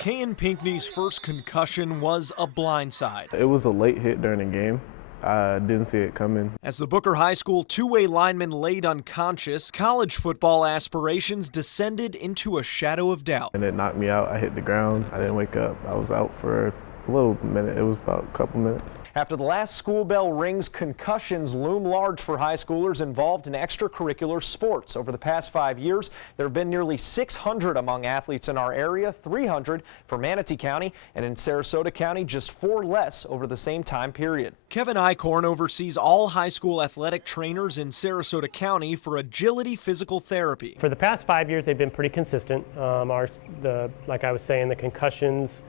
Caden Pinckney's first concussion was a blindside. It was a late hit during the game. I didn't see it coming. As the Booker High School two-way lineman laid unconscious, college football aspirations descended into a shadow of doubt. And it knocked me out. I hit the ground. I didn't wake up. I was out for a little minute. It was about a couple minutes. After the last school bell rings, concussions loom large for high schoolers involved in extracurricular sports. Over the past 5 years, there have been nearly 600 among athletes in our area, 300 for Manatee County, and in Sarasota County, just 4 less over the same time period. Kevin Eichhorn oversees all high school athletic trainers in Sarasota County for Agility Physical Therapy. For the past 5 years, they've been pretty consistent. Like I was saying, the concussions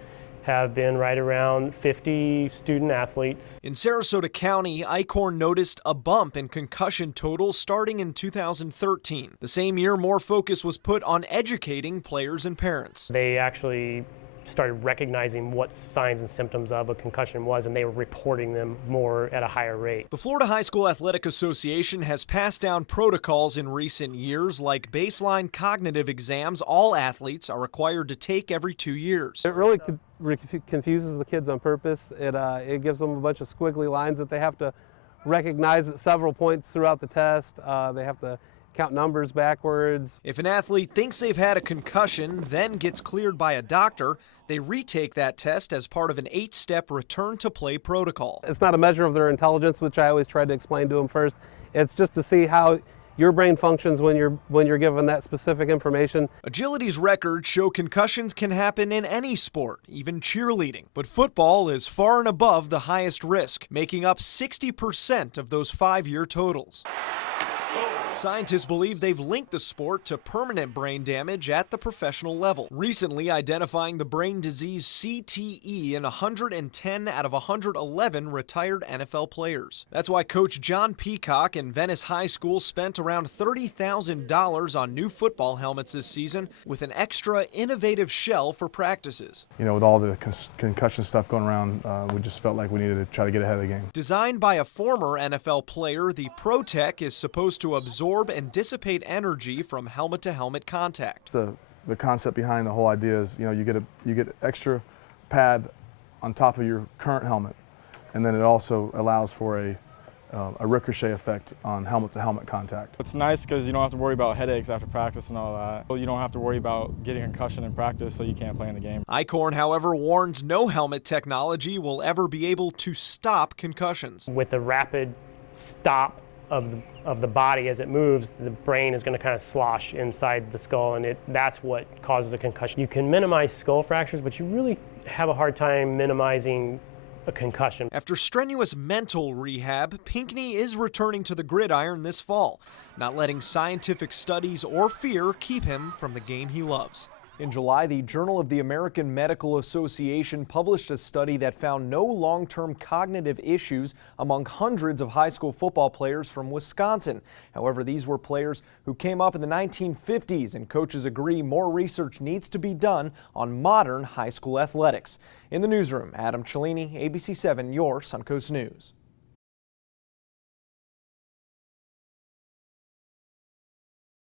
have been right around 50 student athletes. In Sarasota County, Eichhorn noticed a bump in concussion totals starting in 2013. The same year, more focus was put on educating players and parents. They actually started recognizing what signs and symptoms of a concussion was, and they were reporting them more at a higher rate. The Florida High School Athletic Association has passed down protocols in recent years like baseline cognitive exams all athletes are required to take every 2 years. It really confuses the kids on purpose. It gives them a bunch of squiggly lines that they have to recognize at several points throughout the test. They have to count numbers backwards. If an athlete thinks they've had a concussion, then gets cleared by a doctor, they retake that test as part of an 8-step return to play protocol. It's not a measure of their intelligence, which I always try to explain to them first. It's just to see how your brain functions when you're given that specific information. Agility's records show concussions can happen in any sport, even cheerleading. But football is far and above the highest risk, making up 60% of those 5-year totals. Scientists believe they've linked the sport to permanent brain damage at the professional level, recently identifying the brain disease CTE in 110 out of 111 retired NFL players. That's why Coach John Peacock and Venice High School spent around $30,000 on new football helmets this season with an extra innovative shell for practices. You know, with all the concussion stuff going around, we just felt like we needed to try to get ahead of the game. Designed by a former NFL player, the ProTech is supposed to absorb and dissipate energy from helmet-to-helmet contact. The concept behind the whole idea is, you know, you get extra pad on top of your current helmet, and then it also allows for a ricochet effect on helmet-to-helmet contact. It's nice because you don't have to worry about headaches after practice and all that. You don't have to worry about getting a concussion in practice, so you can't play in the game. Eichhorn, however, warns no helmet technology will ever be able to stop concussions. With the rapid stop of the body as it moves, the brain is going to kind of slosh inside the skull, and that's what causes a concussion. You can minimize skull fractures, but you really have a hard time minimizing a concussion. After strenuous mental rehab, Pinckney is returning to the gridiron this fall, not letting scientific studies or fear keep him from the game he loves. In July, the Journal of the American Medical Association published a study that found no long-term cognitive issues among hundreds of high school football players from Wisconsin. However, these were players who came up in the 1950s, and coaches agree more research needs to be done on modern high school athletics. In the newsroom, Adam Cellini, ABC7, your Suncoast News.